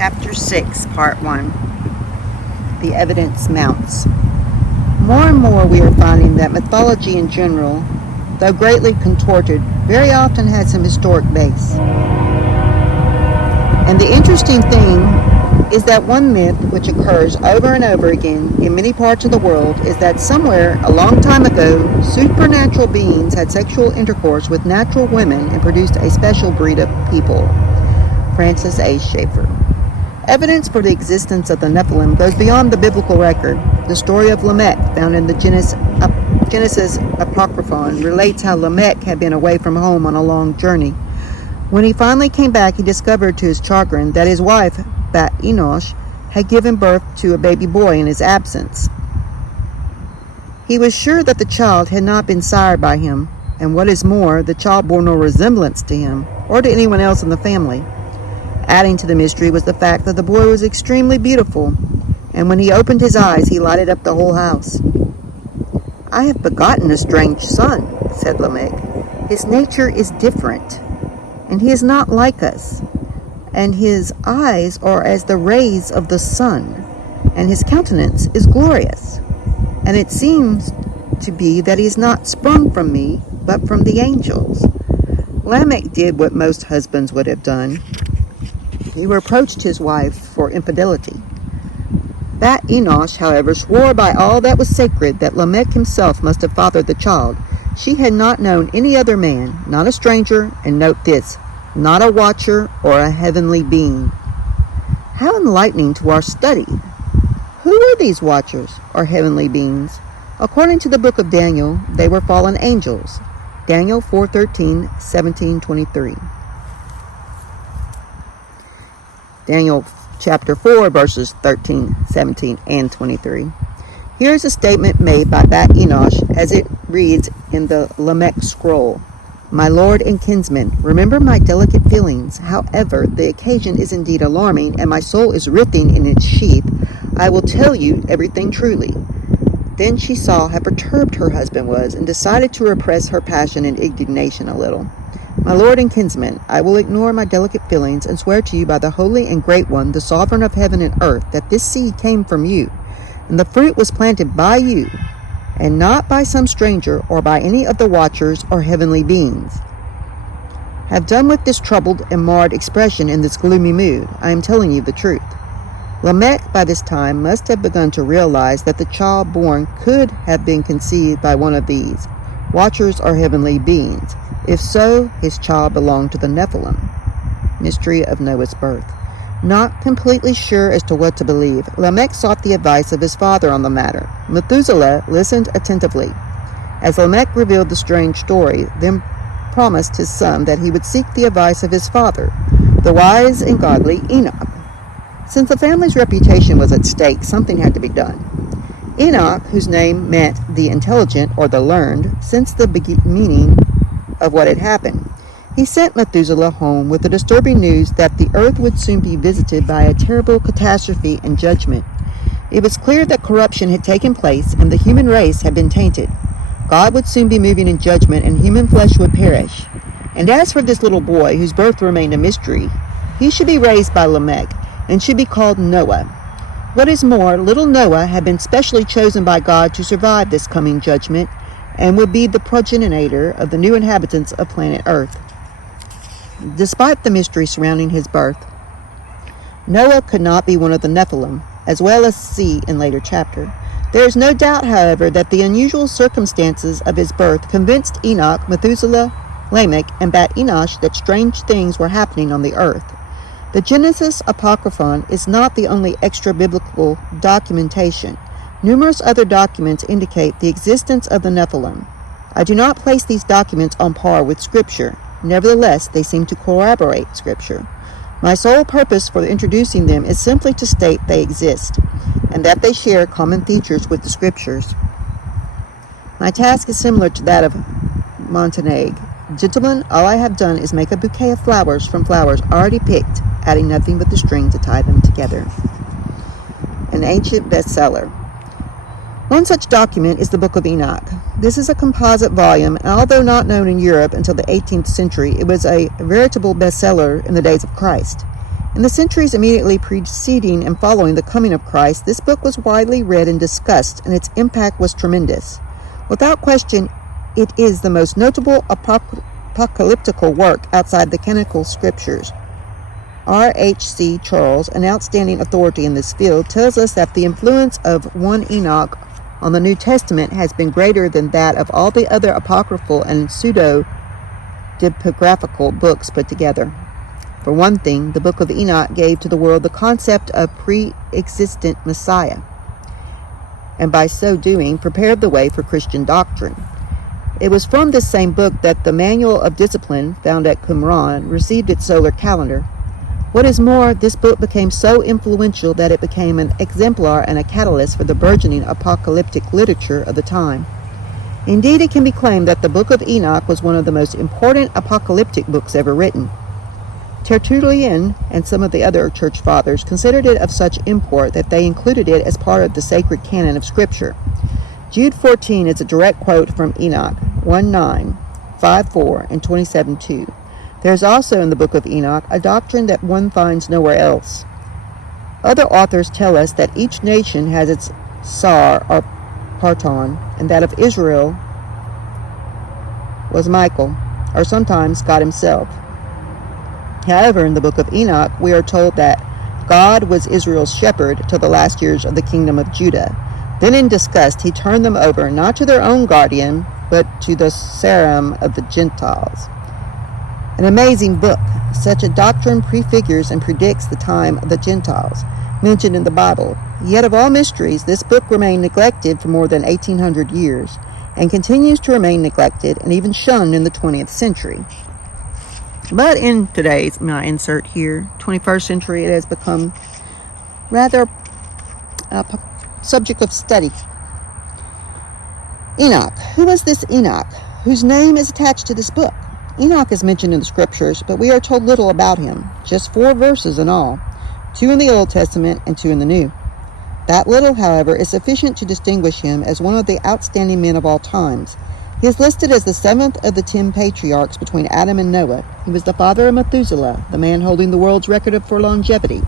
Chapter 6, Part 1. The Evidence Mounts. More and more we are finding that mythology in general, though greatly contorted, very often has some historic base. And the interesting thing is that one myth which occurs over and over again in many parts of the world is that somewhere a long time ago, supernatural beings had sexual intercourse with natural women and produced a special breed of people. Francis A. Schaeffer. Evidence for the existence of the Nephilim goes beyond the biblical record. The story of Lamech, found in the Genesis Apocryphon, relates how Lamech had been away from home on a long journey. When he finally came back, he discovered to his chagrin that his wife, Bat Enosh, had given birth to a baby boy in his absence. He was sure that the child had not been sired by him, and what is more, the child bore no resemblance to him or to anyone else in the family. Adding to the mystery was the fact that the boy was extremely beautiful, and when he opened his eyes, he lighted up the whole house. "I have begotten a strange son," said Lamech. "His nature is different, and he is not like us, and his eyes are as the rays of the sun, and his countenance is glorious, and it seems to be that he is not sprung from me, but from the angels." Lamech did what most husbands would have done. He reproached his wife for infidelity. Bat Enosh, however, swore by all that was sacred that Lamech himself must have fathered the child. She had not known any other man, not a stranger, and note this, not a watcher or a heavenly being. How enlightening to our study! Who were these watchers or heavenly beings? According to the book of Daniel, they were fallen angels. Daniel 4:13, 17:23. Daniel chapter 4, verses 13, 17, and 23. Here is a statement made by Bat Enosh as it reads in the Lamech scroll. "My lord and kinsman, remember my delicate feelings. However, the occasion is indeed alarming, and my soul is writhing in its sheath. I will tell you everything truly." Then she saw how perturbed her husband was, and decided to repress her passion and indignation a little. "My lord and kinsman, I will ignore my delicate feelings and swear to you by the Holy and Great One, the Sovereign of heaven and earth, that this seed came from you, and the fruit was planted by you, and not by some stranger or by any of the watchers or heavenly beings. Have done with this troubled and marred expression in this gloomy mood. I am telling you the truth." Lamech by this time must have begun to realize that the child born could have been conceived by one of these watchers or heavenly beings. If so, his child belonged to the Nephilim. Mystery of Noah's birth. Not completely sure as to what to believe, Lamech sought the advice of his father on the matter. Methuselah listened attentively, as Lamech revealed the strange story, then promised his son that he would seek the advice of his father, the wise and godly Enoch. Since the family's reputation was at stake, something had to be done. Enoch, whose name meant the intelligent or the learned, sensed the meaning of what had happened. He sent Methuselah home with the disturbing news that the earth would soon be visited by a terrible catastrophe and judgment. It was clear that corruption had taken place and the human race had been tainted. God would soon be moving in judgment and human flesh would perish. And as for this little boy, whose birth remained a mystery, he should be raised by Lamech and should be called Noah. What is more, little Noah had been specially chosen by God to survive this coming judgment and would be the progenitor of the new inhabitants of planet Earth. Despite the mystery surrounding his birth, Noah could not be one of the Nephilim, as well as see in later chapter. There is no doubt, however, that the unusual circumstances of his birth convinced Enoch, Methuselah, Lamech, and Bat Enosh that strange things were happening on the earth. The Genesis Apocryphon is not the only extra-biblical documentation. Numerous other documents indicate the existence of the Nephilim. I do not place these documents on par with Scripture. Nevertheless, they seem to corroborate Scripture. My sole purpose for introducing them is simply to state they exist, and that they share common features with the Scriptures. My task is similar to that of Montague. Gentlemen, all I have done is make a bouquet of flowers from flowers already picked, adding nothing but the string to tie them together. An ancient bestseller. One such document is the Book of Enoch. This is a composite volume, and although not known in Europe until the 18th century, it was a veritable bestseller in the days of Christ. In the centuries immediately preceding and following the coming of Christ, this book was widely read and discussed, and its impact was tremendous. Without question, it is the most notable apocalyptical work outside the canonical scriptures. R.H.C. Charles, an outstanding authority in this field, tells us that the influence of one Enoch on the New Testament has been greater than that of all the other apocryphal and pseudo-typographical books put together. For one thing, the Book of Enoch gave to the world the concept of pre-existent Messiah, and by so doing prepared the way for Christian doctrine. It was from this same book that the Manual of Discipline, found at Qumran, received its solar calendar. What is more, this book became so influential that it became an exemplar and a catalyst for the burgeoning apocalyptic literature of the time. Indeed, it can be claimed that the Book of Enoch was one of the most important apocalyptic books ever written. Tertullian and some of the other church fathers considered it of such import that they included it as part of the sacred canon of Scripture. Jude 14 is a direct quote from Enoch 1:9, 5:4, and 27:2. There is also in the Book of Enoch a doctrine that one finds nowhere else. Other authors tell us that each nation has its Tsar or Parton, and that of Israel was Michael, or sometimes God himself. However, in the Book of Enoch, we are told that God was Israel's shepherd till the last years of the kingdom of Judah. Then in disgust, he turned them over not to their own guardian, but to the Saram of the Gentiles. An amazing book. Such a doctrine prefigures and predicts the time of the Gentiles, mentioned in the Bible. Yet of all mysteries, this book remained neglected for more than 1800 years, and continues to remain neglected and even shunned in the 20th century. But in today's, my insert here, 21st century, it has become rather a subject of study. Enoch. Who was this Enoch, whose name is attached to this book? Enoch is mentioned in the scriptures, but we are told little about him, just 4 verses in all, 2 in the Old Testament and 2 in the New. That little, however, is sufficient to distinguish him as one of the outstanding men of all times. He is listed as the 7th of the 10 patriarchs between Adam and Noah. He was the father of Methuselah, the man holding the world's record for longevity.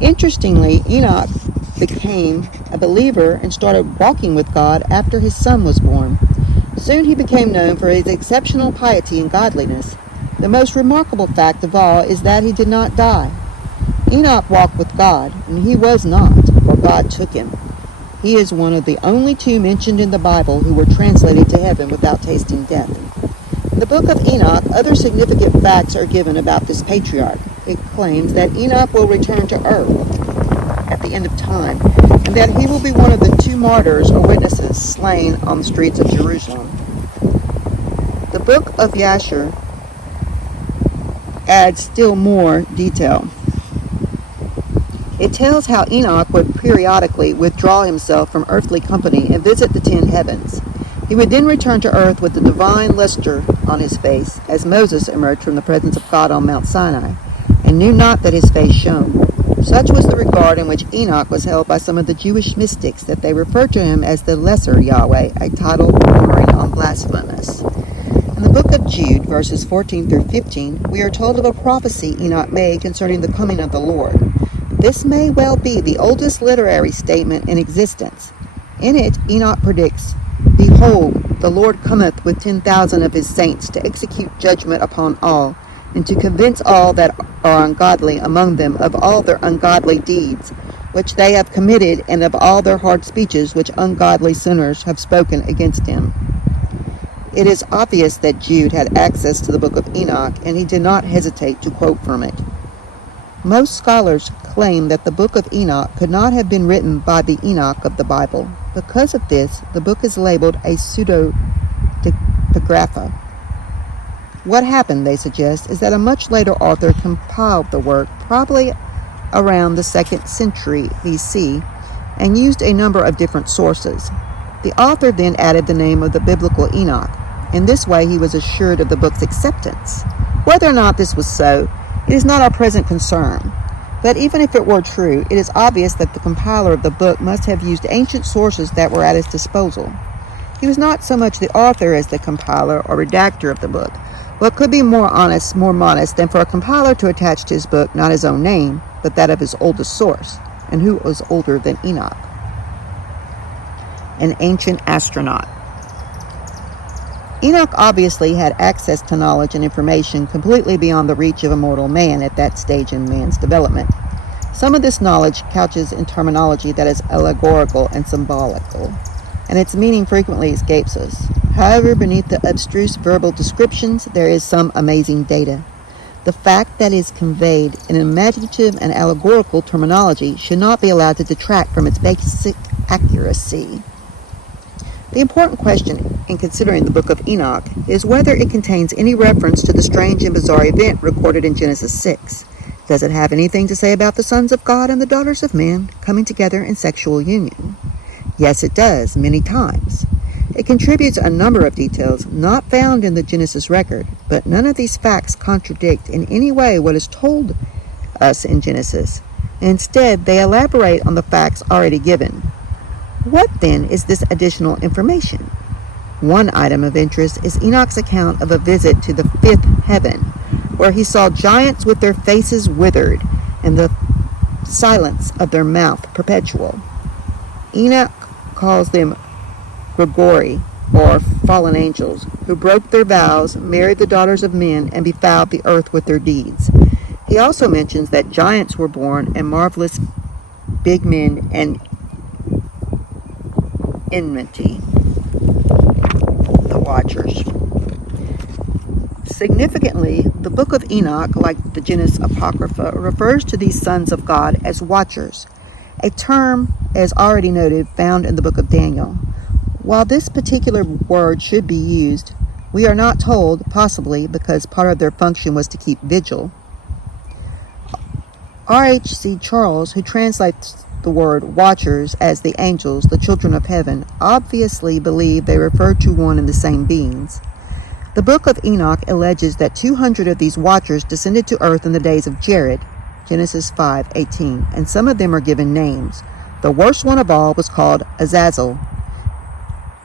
Interestingly, Enoch became a believer and started walking with God after his son was born. Soon he became known for his exceptional piety and godliness. The most remarkable fact of all is that he did not die. Enoch walked with God, and he was not, for God took him. He is one of the only 2 mentioned in the Bible who were translated to heaven without tasting death. In the Book of Enoch, other significant facts are given about this patriarch. It claims that Enoch will return to earth at the end of time, and that he will be one of the 2 martyrs or witnesses slain on the streets of Jerusalem. The Book of Yashar adds still more detail. It tells how Enoch would periodically withdraw himself from earthly company and visit the 10 heavens. He would then return to earth with the divine luster on his face, as Moses emerged from the presence of God on Mount Sinai, and knew not that his face shone. Such was the regard in which Enoch was held by some of the Jewish mystics that they referred to him as the Lesser Yahweh, a title bordering on blasphemous. In the book of Jude, verses 14 through 15, we are told of a prophecy Enoch made concerning the coming of the Lord. This may well be the oldest literary statement in existence. In it, Enoch predicts, "Behold, the Lord cometh with 10,000 of his saints to execute judgment upon all, and to convince all that are ungodly among them of all their ungodly deeds, which they have committed, and of all their hard speeches which ungodly sinners have spoken against him." It is obvious that Jude had access to the book of Enoch, and he did not hesitate to quote from it. Most scholars claim that the book of Enoch could not have been written by the Enoch of the Bible. Because of this, the book is labeled a pseudo-typographa. What happened, they suggest, is that a much later author compiled the work, probably around the 2nd century BC, and used a number of different sources. The author then added the name of the biblical Enoch. In this way, he was assured of the book's acceptance. Whether or not this was so, it is not our present concern. But even if it were true, it is obvious that the compiler of the book must have used ancient sources that were at his disposal. He was not so much the author as the compiler or redactor of the book, What could be more honest, more modest than for a compiler to attach to his book not his own name, but that of his oldest source? And who was older than Enoch? An ancient astronaut. Enoch obviously had access to knowledge and information completely beyond the reach of a mortal man at that stage in man's development. Some of this knowledge couches in terminology that is allegorical and symbolical, and its meaning frequently escapes us. However, beneath the abstruse verbal descriptions, there is some amazing data. The fact that is conveyed in imaginative and allegorical terminology should not be allowed to detract from its basic accuracy. The important question in considering the book of Enoch is whether it contains any reference to the strange and bizarre event recorded in Genesis 6. Does it have anything to say about the sons of God and the daughters of men coming together in sexual union? Yes, it does, many times. It contributes a number of details not found in the Genesis record, but none of these facts contradict in any way what is told us in Genesis. Instead, they elaborate on the facts already given. What then is this additional information? One item of interest is Enoch's account of a visit to the fifth heaven, where he saw giants with their faces withered and the silence of their mouth perpetual. Enoch calls them Grigori, or fallen angels, who broke their vows, married the daughters of men, and befouled the earth with their deeds. He also mentions that giants were born and marvelous big men and enmity, the Watchers. Significantly, the book of Enoch, like the Genesis Apocrypha, refers to these sons of God as watchers, a term, as already noted, found in the book of Daniel. While this particular word should be used, we are not told, possibly because part of their function was to keep vigil. R.H.C. Charles, who translates the word watchers as the angels, the children of heaven, obviously believed they refer to one and the same beings. The book of Enoch alleges that 200 of these watchers descended to earth in the days of Jared, Genesis 5:18, and some of them are given names. The worst one of all was called Azazel.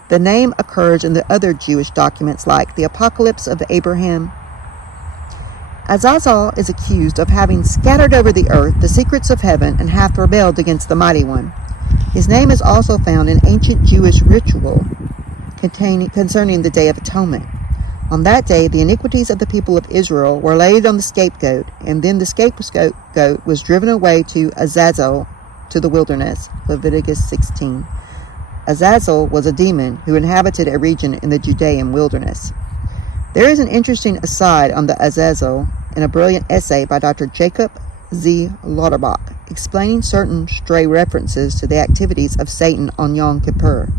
The name occurs in the other Jewish documents like the Apocalypse of Abraham. Azazel is accused of having scattered over the earth the secrets of heaven and hath rebelled against the Mighty One. His name is also found in ancient Jewish ritual concerning the Day of Atonement. On that day, the iniquities of the people of Israel were laid on the scapegoat, and then the scapegoat was driven away to Azazel to the wilderness, Leviticus 16. Azazel was a demon who inhabited a region in the Judean wilderness. There is an interesting aside on the Azazel in a brilliant essay by Dr. Jacob Z. Lauterbach, explaining certain stray references to the activities of Satan on Yom Kippur.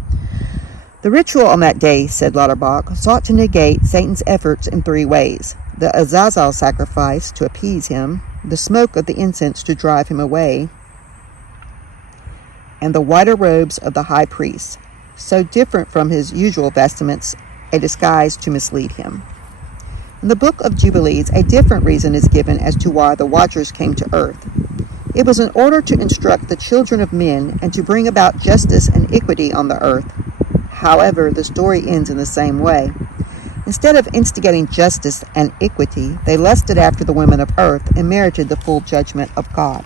The ritual on that day, said Lauterbach, sought to negate Satan's efforts in three ways: the Azazel sacrifice to appease him, the smoke of the incense to drive him away, and the whiter robes of the high priest, so different from his usual vestments, a disguise to mislead him. In the book of Jubilees, a different reason is given as to why the watchers came to earth. It was in order to instruct the children of men and to bring about justice and equity on the earth. However, the story ends in the same way. Instead of instigating justice and equity, they lusted after the women of earth and merited the full judgment of God.